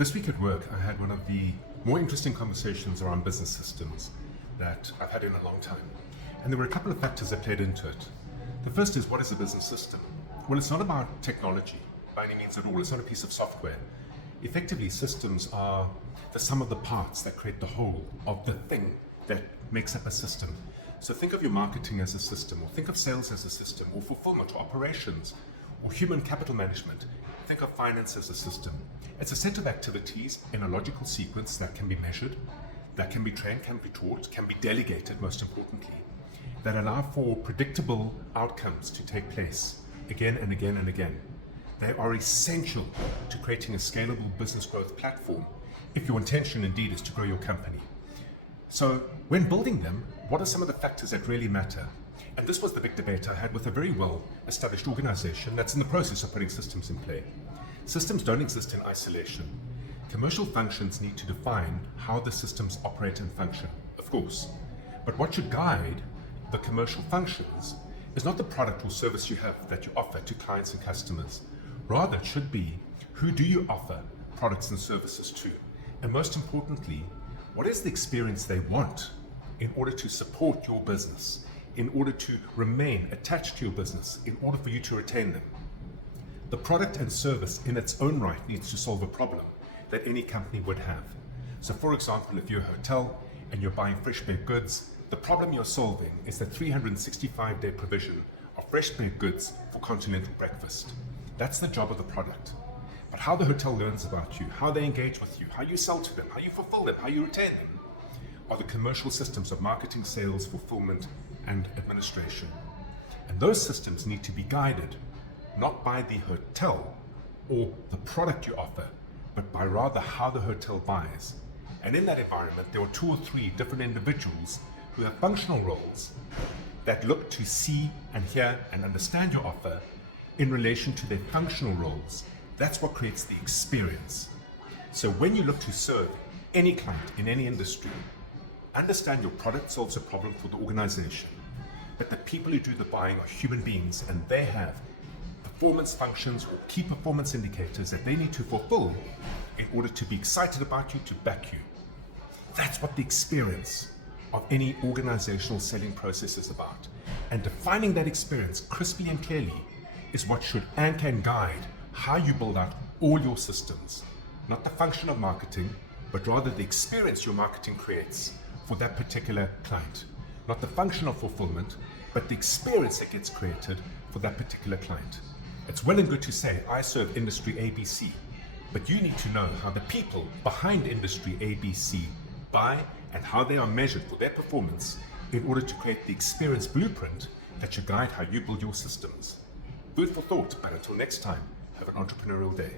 This week at work, I had one of the more interesting conversations around business systems that I've had in a long time. And there were a couple of factors that played into it. The first is, what is a business system? Well, it's not about technology by any means at all. It's not a piece of software. Effectively, systems are the sum of the parts that create the whole of the thing that makes up a system. So think of your marketing as a system, or think of sales as a system, or fulfillment, or operations, or human capital management. Think of finance as a system. It's a set of activities in a logical sequence that can be measured, that can be trained, can be taught, can be delegated, most importantly, that allow for predictable outcomes to take place again and again and again. They are essential to creating a scalable business growth platform if your intention indeed is to grow your company. So when building them, what are some of the factors that really matter? And this was the big debate I had with a very well-established organization that's in the process of putting systems in play. Systems don't exist in isolation. Commercial functions need to define how the systems operate and function, of course. But what should guide the commercial functions is not the product or service you have that you offer to clients and customers. Rather, it should be, who do you offer products and services to? And most importantly, what is the experience they want in order to support your business, in order to remain attached to your business, in order for you to retain them? The product and service in its own right needs to solve a problem that any company would have. So for example, if you're a hotel and you're buying fresh baked goods, the problem you're solving is the 365-day provision of fresh baked goods for continental breakfast. That's the job of the product. But how the hotel learns about you, how they engage with you, how you sell to them, how you fulfill them, how you retain them, are the commercial systems of marketing, sales, fulfillment, and administration. And those systems need to be guided not by the hotel or the product you offer, but by rather how the hotel buys. And in that environment, there are 2 or 3 different individuals who have functional roles that look to see and hear and understand your offer in relation to their functional roles. That's what creates the experience. So when you look to serve any client in any industry, understand your product solves a problem for the organization, but the people who do the buying are human beings, and they have performance functions or key performance indicators that they need to fulfill in order to be excited about you, to back you. That's what the experience of any organizational selling process is about. And defining that experience crisply and clearly is what should anchor and guide how you build out all your systems. Not the function of marketing, but rather the experience your marketing creates for that particular client. Not the function of fulfillment, but the experience that gets created for that particular client. It's well and good to say, I serve industry ABC, but you need to know how the people behind industry ABC buy and how they are measured for their performance in order to create the experience blueprint that should guide how you build your systems. Food for thought, but until next time, have an entrepreneurial day.